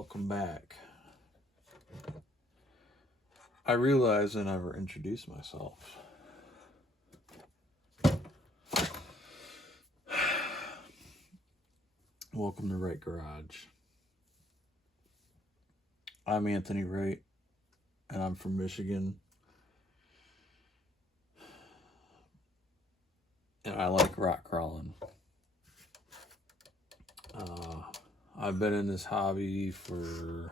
Welcome back. I realize I never introduced myself. Welcome to Wright Garage. I'm Anthony Wright, and I'm from Michigan. And I like rock crawling. I've been in this hobby for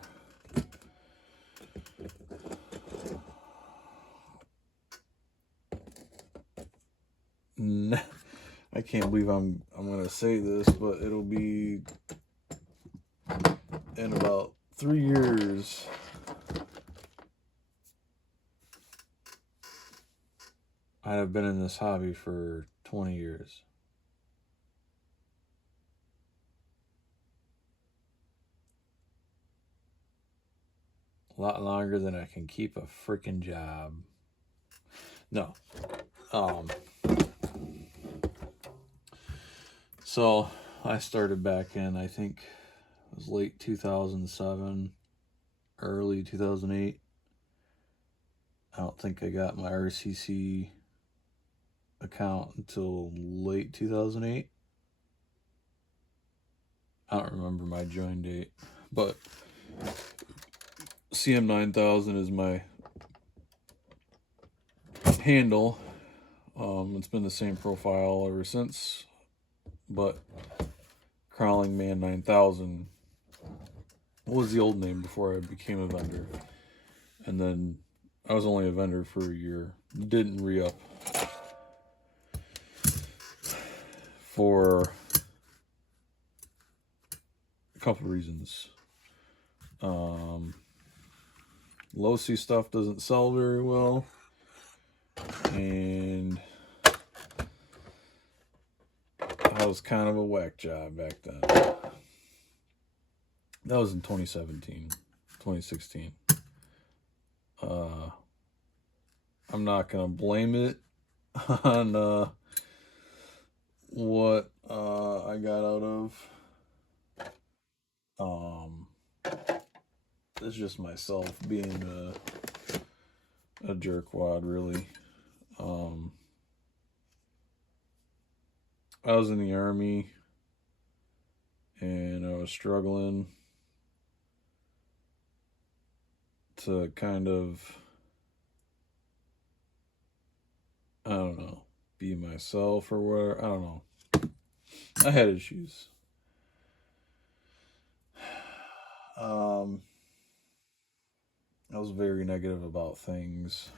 I can't believe I'm gonna say this, but it'll be in about 3 years. I have been in this hobby for 20 years. A lot longer than I can keep a freaking job. No. So I started back in, I think it was late 2007, early 2008. I don't think I got my RCC account until late 2008. I don't remember my join date, but CM9000 is my handle. It's been the same profile ever since, but Crawling Man 9000 was the old name before I became a vendor. And then I was only a vendor for a year. Didn't re-up for a couple reasons. Low-C stuff doesn't sell very well, and that was kind of a whack job back then. That was in 2017, 2016. I'm not gonna blame it on what I got out of. It's just myself being a jerkwad, really. I was in the Army, and I was struggling to kind of, I don't know, be myself or whatever. I don't know. I had issues. I was very negative about things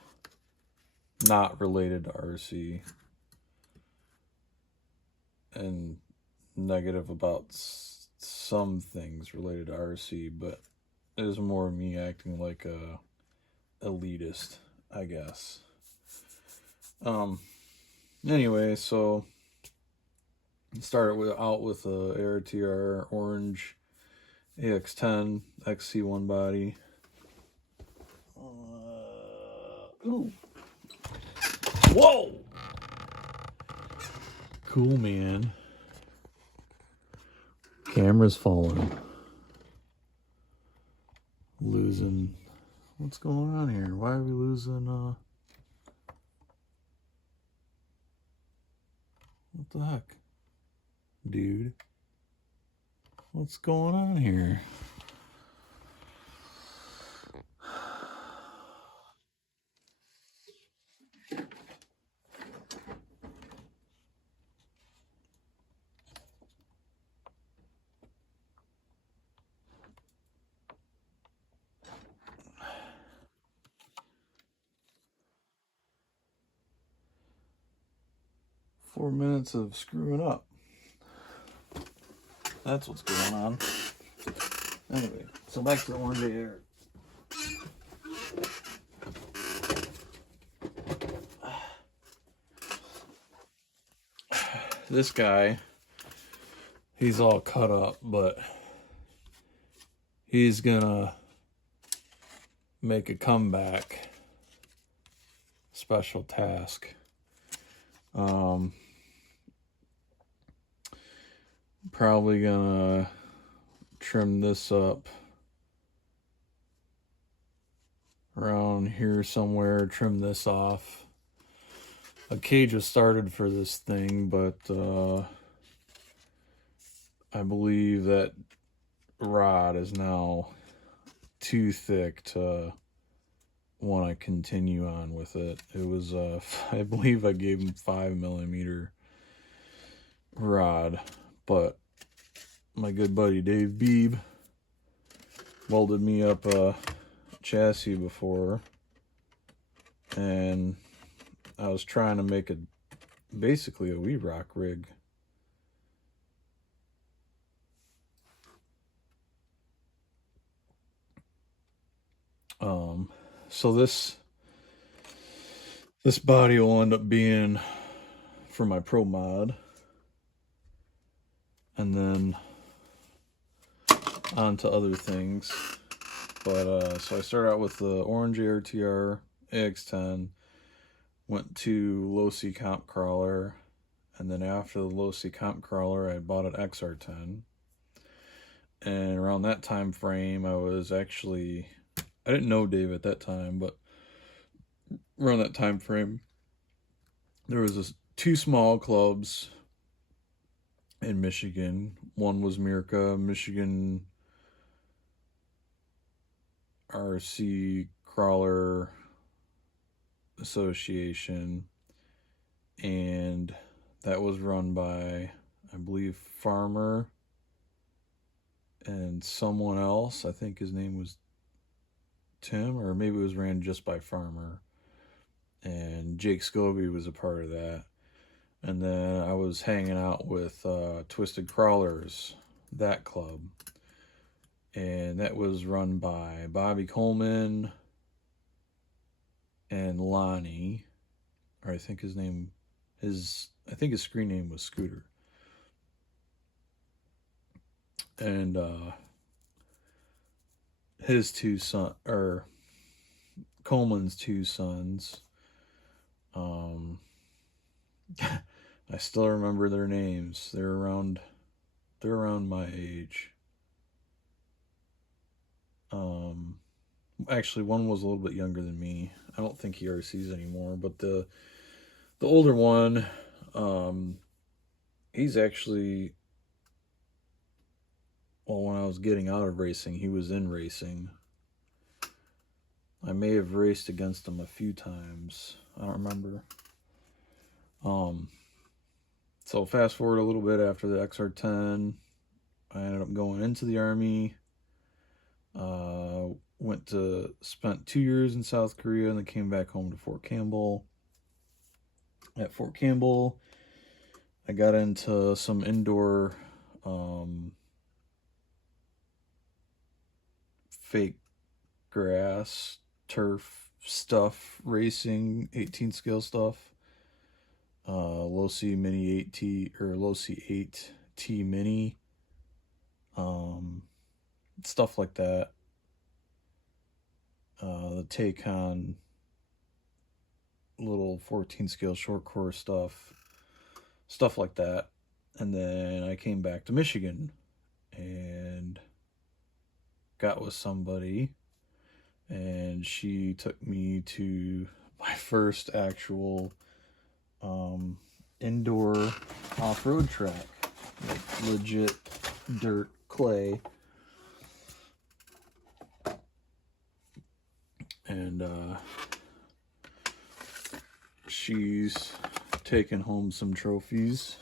not related to RC, and negative about some things related to RC, but it was more me acting like a elitist, I guess. Anyway, so started out with a ARTR orange AX10 XC1 body. Ooh. Whoa! Cool, man. Camera's falling. Losing. What's going on here? Why are we losing? What the heck? Dude. What's going on here? 4 minutes of screwing up. That's what's going on. Anyway, so back to the orange air. This guy, he's all cut up, but he's gonna make a comeback. Special task. Probably gonna trim this up around here somewhere, trim this off. A cage was started for this thing, but I believe that rod is now too thick to want to continue on with it. It was I believe I gave him 5mm rod, but my good buddy Dave Beebe welded me up a chassis before, and I was trying to make basically a wee rock rig. So this body will end up being for my Pro Mod, and then on to other things. But so I started out with the orange ARTR AX10, went to Losi Comp Crawler, and then after the Losi Comp Crawler, I bought an XR10. And around that time frame, I didn't know Dave at that time, but around that time frame, there was two small clubs in Michigan. One was Mirka, Michigan RC Crawler Association, and that was run by, I believe, Farmer and someone else. I think his name was Tim, or maybe it was ran just by Farmer, and Jake Scobie was a part of that. And then I was hanging out with Twisted Crawlers, that club, and that was run by Bobby Coleman and Lonnie, or I think his screen name was Scooter. And his two sons, or Coleman's two sons, I still remember their names. They're around my age. Actually, one was a little bit younger than me. I don't think he RCs anymore, but the older one, he's actually, well, when I was getting out of racing, he was in racing. I may have raced against him a few times. I don't remember. So fast forward a little bit after the XR10, I ended up going into the Army. Spent 2 years in South Korea, and then came back home to Fort Campbell. At Fort Campbell, I got into some indoor fake grass, turf stuff, racing, 18 scale stuff. Losi Mini 8T, or Losi 8T Mini, stuff like that. The Taycan little 14 scale short course stuff like that. And then I came back to Michigan and got with somebody, and she took me to my first actual indoor off-road track, like legit dirt, clay. And she's taken home some trophies,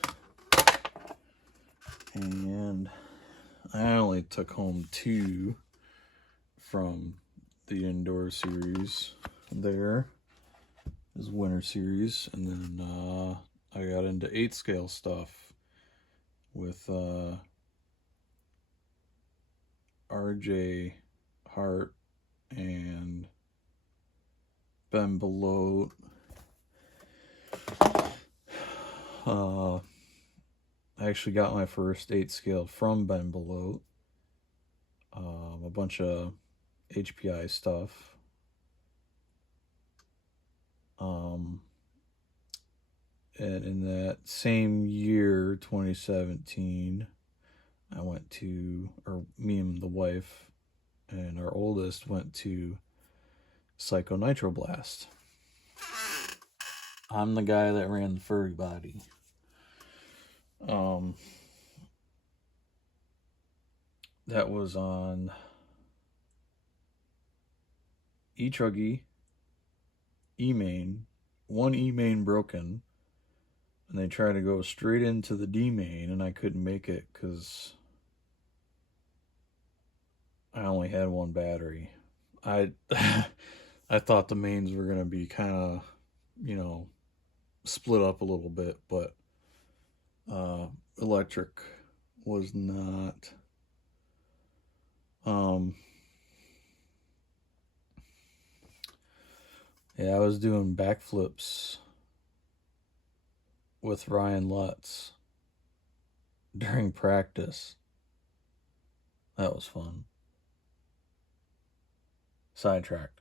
and I only took home 2 from the indoor series. There is winter series, and then I got into 8 scale stuff with RJ Hart and Ben Belote. I actually got my first 8 scale from Ben Belote. A bunch of HPI stuff. And in that same year, 2017, I went to, or me and the wife and our oldest went to Psycho Nitro Blast. I'm the guy that ran the furry body. That was on E-Truggy, E-Main, one E-Main broken, and they tried to go straight into the D-Main, and I couldn't make it because I only had one battery. I I thought the mains were going to be kind of, split up a little bit, but electric was not. Yeah, I was doing backflips with Ryan Lutz during practice. That was fun. Sidetracked.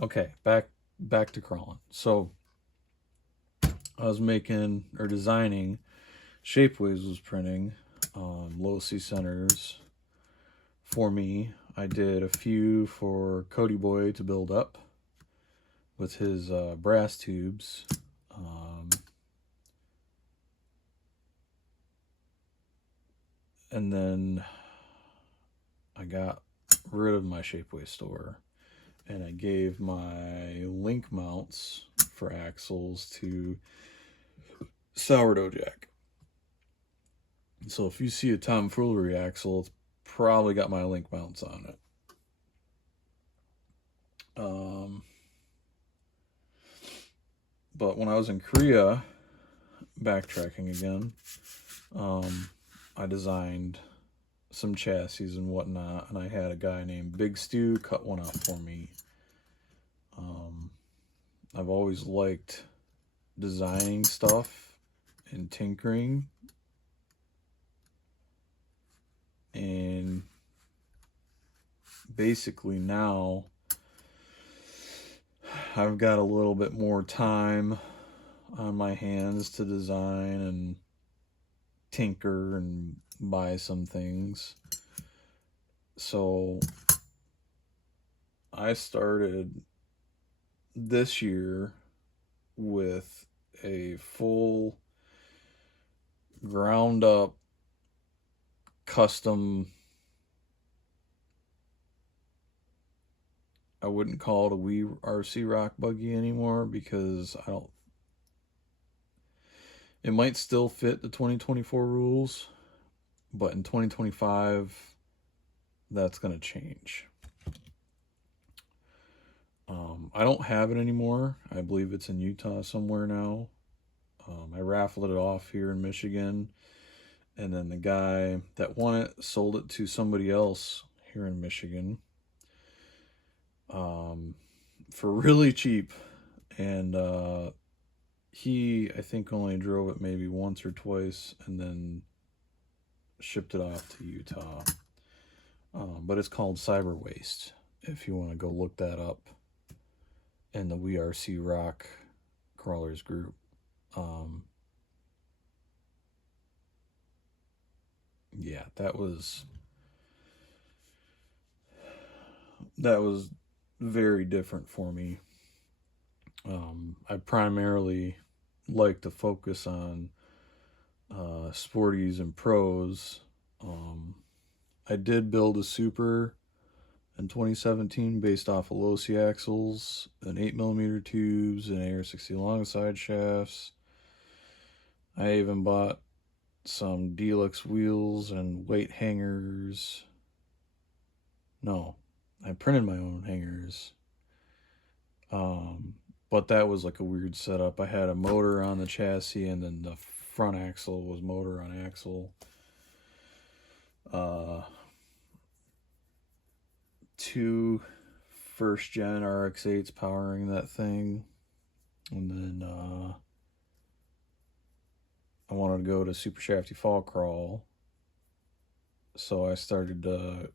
Okay, back to crawling. So I was making or designing. Shapeways was printing low C centers for me. I did a few for Cody Boy to build up with his brass tubes. And then I got rid of my Shapeways store, and I gave my link mounts for axles to Sourdough Jack. So if you see a tomfoolery axle, it's probably got my link mounts on it. But when I was in Korea, backtracking again, I designed some chassis and whatnot, and I had a guy named Big Stu cut one out for me. I've always liked designing stuff and tinkering, and basically now I've got a little bit more time on my hands to design and tinker and buy some things. So I started this year with a full ground up custom. I wouldn't call it a WRC Rock buggy anymore because it might still fit the 2024 rules, but in 2025 that's going to change. I don't have it anymore. I believe it's in Utah somewhere now. I raffled it off here in Michigan, and then the guy that won it sold it to somebody else here in Michigan for really cheap, and he, I think, only drove it maybe once or twice and then shipped it off to Utah. But it's called Cyber Waste, if you want to go look that up in the WRC Rock Crawlers group. Yeah, that was very different for me. I primarily like to focus on sporties and pros. I did build a super in 2017 based off of Losi axles and 8mm tubes and AR60 longside shafts. I even bought some Deluxe wheels and weight hangers. No, I printed my own hangers. But that was like a weird setup. I had a motor on the chassis, and then the front axle was motor on axle. 2 first gen RX-8s powering that thing, and then I wanted to go to Super Shafty Fall Crawl, so I started to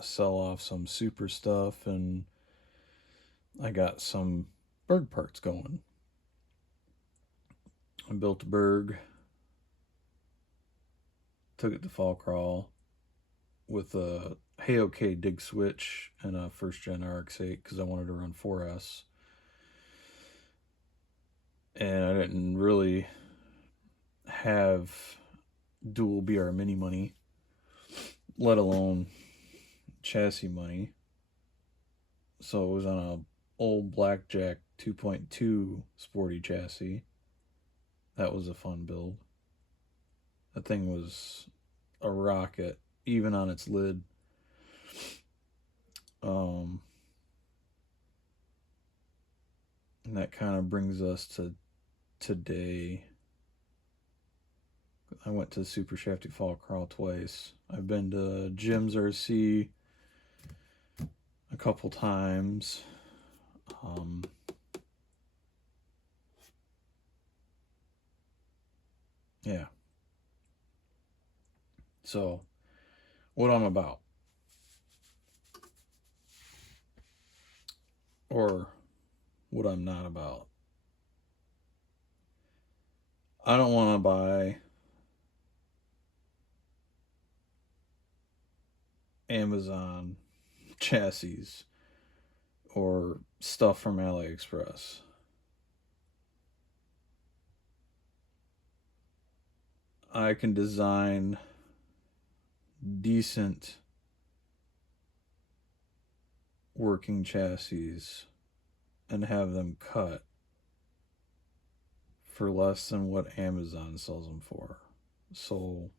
sell off some super stuff, and I got some Berg parts going. I built a Berg, took it to Fall Crawl with a Hey-OK dig switch and a first gen RX-8 because I wanted to run 4S. And I didn't really have dual BR mini money, let alone chassis money. So it was on a old Blackjack 2.2 sporty chassis. That was a fun build. That thing was a rocket, even on its lid. Um, and that kind of brings us to today. I went to Super Shafty Fall Crawl twice. I've been to Jim's RC a couple times. Yeah. So, what I'm about. Or what I'm not about. I don't want to buy Amazon chassis or stuff from AliExpress. I can design decent working chassis and have them cut for less than what Amazon sells them for. So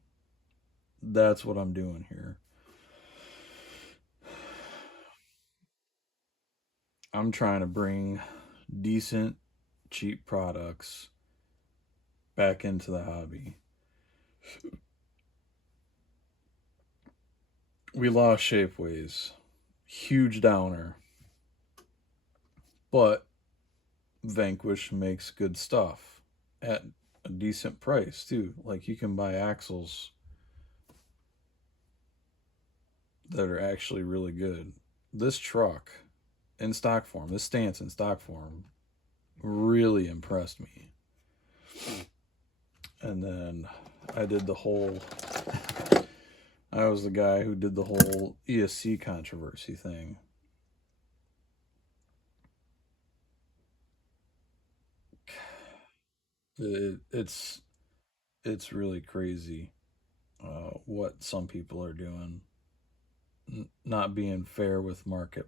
that's what I'm doing here. I'm trying to bring decent, cheap products back into the hobby. We lost Shapeways. Huge downer. But Vanquish makes good stuff at a decent price, too. Like, you can buy axles that are actually really good. This truck in stock form, this stance in stock form, really impressed me. And then I did the whole. I was the guy who did the whole ESC controversy thing. It's really crazy what some people are doing, not being fair with market,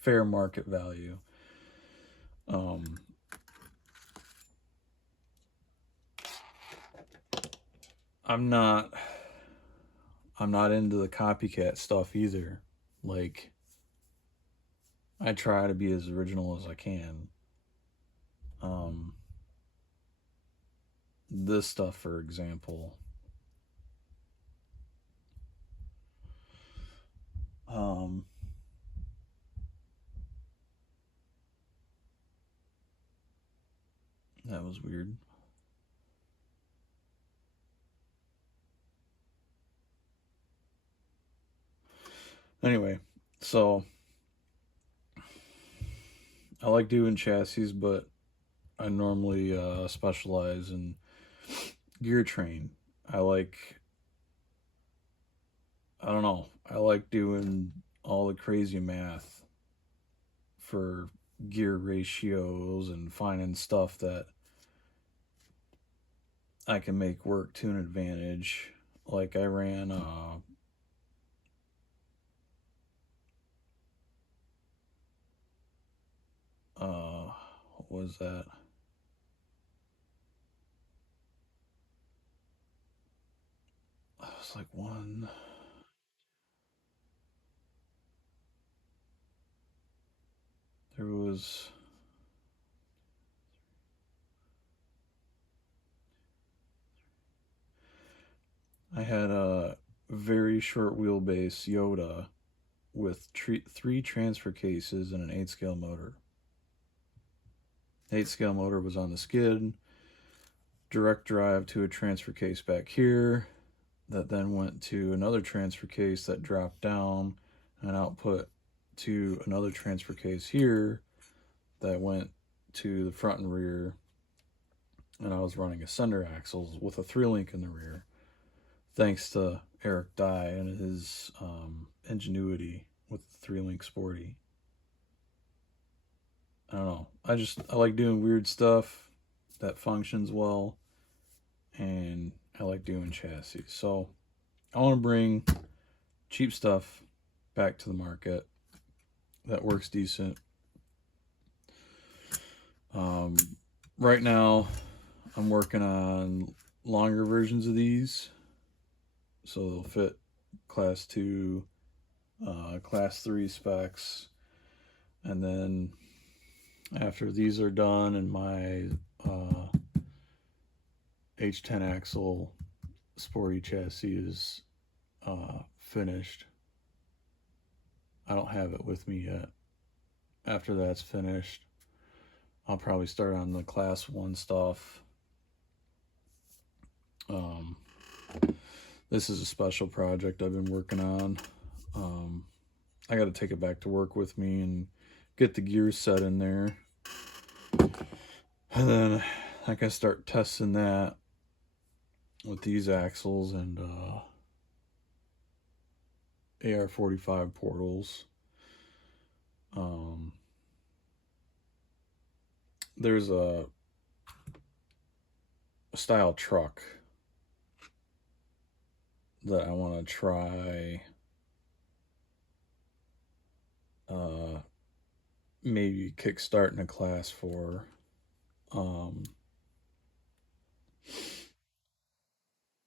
fair market value. Um, I'm not I'm not into the copycat stuff either. Like, I try to be as original as I can. Um, this stuff, for example, um, that was weird. Anyway, so I like doing chassis, but I normally specialize in gear train. I like, I don't know, I like doing all the crazy math for gear ratios and finding stuff that I can make work to an advantage. Like, I ran what was that? It was like one. There was. I had a very short wheelbase Yoda with three transfer cases and an 8 scale motor. 8 scale motor was on the skid, direct drive to a transfer case back here, that then went to another transfer case that dropped down and output to another transfer case here that went to the front and rear. And I was running a sender axles with a 3 link in the rear. thanks to Eric Dye and his ingenuity with the 3-link sporty. I don't know. I like doing weird stuff that functions well, and I like doing chassis. So I want to bring cheap stuff back to the market that works decent. Right now, I'm working on longer versions of these, so they'll fit class 2, class 3 specs, and then after these are done and my H10 axle sporty chassis is finished, I don't have it with me yet. After that's finished, I'll probably start on the class 1 stuff. This is a special project I've been working on. I got to take it back to work with me and get the gears set in there. And then I can start testing that with these axles and AR-45 portals. There's a style truck that I want to try maybe kickstarting a class for.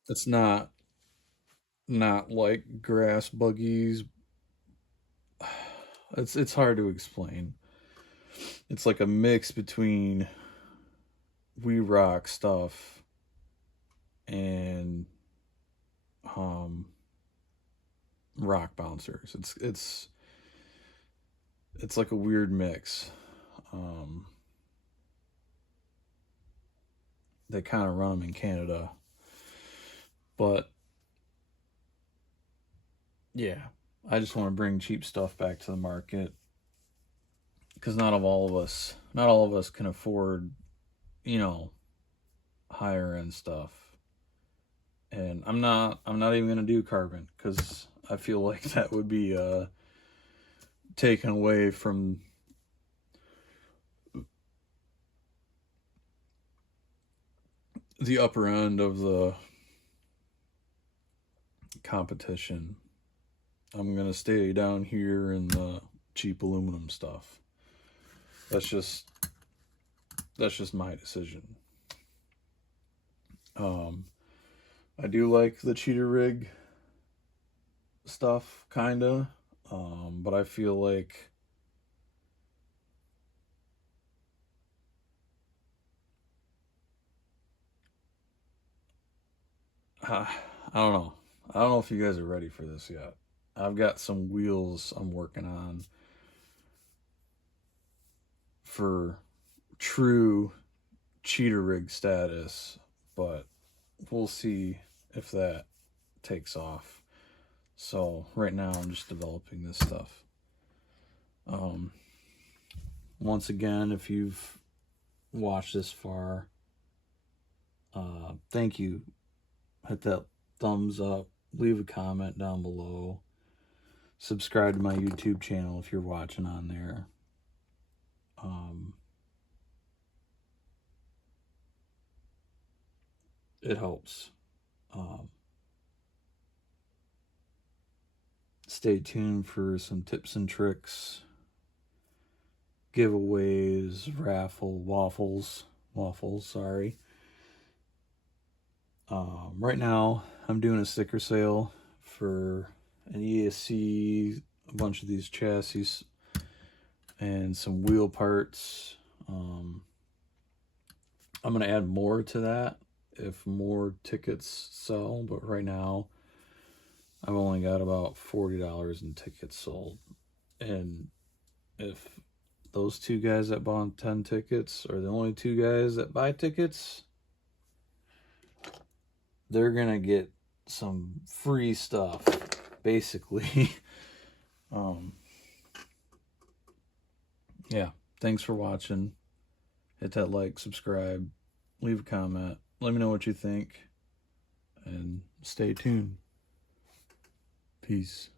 It's not like grass buggies. It's hard to explain. It's like a mix between We Rock stuff and rock bouncers. It's like a weird mix. They kind of run them in Canada, but yeah, I just want to bring cheap stuff back to the market because not all of us can afford, higher end stuff. And I'm not even gonna do carbon because I feel like that would be taken away from the upper end of the competition. I'm gonna stay down here in the cheap aluminum stuff. That's just my decision. I do like the cheater rig stuff, kinda, but I feel like I don't know. I don't know if you guys are ready for this yet. I've got some wheels I'm working on for true cheater rig status, but we'll see if that takes off. So right now I'm just developing this stuff. Once again, if you've watched this far, thank you. Hit that thumbs up, leave a comment down below, subscribe to my YouTube channel if you're watching on there. It helps. Stay tuned for some tips and tricks, giveaways, waffles, sorry. Right now, I'm doing a sticker sale for an ESC, a bunch of these chassis, and some wheel parts. I'm going to add more to that if more tickets sell, but right now, I've only got about $40 in tickets sold. And if those 2 guys that bought 10 tickets are the only 2 guys that buy tickets, they're gonna get some free stuff, basically. Yeah, thanks for watching. Hit that like, subscribe, leave a comment, let me know what you think, and stay tuned. Peace.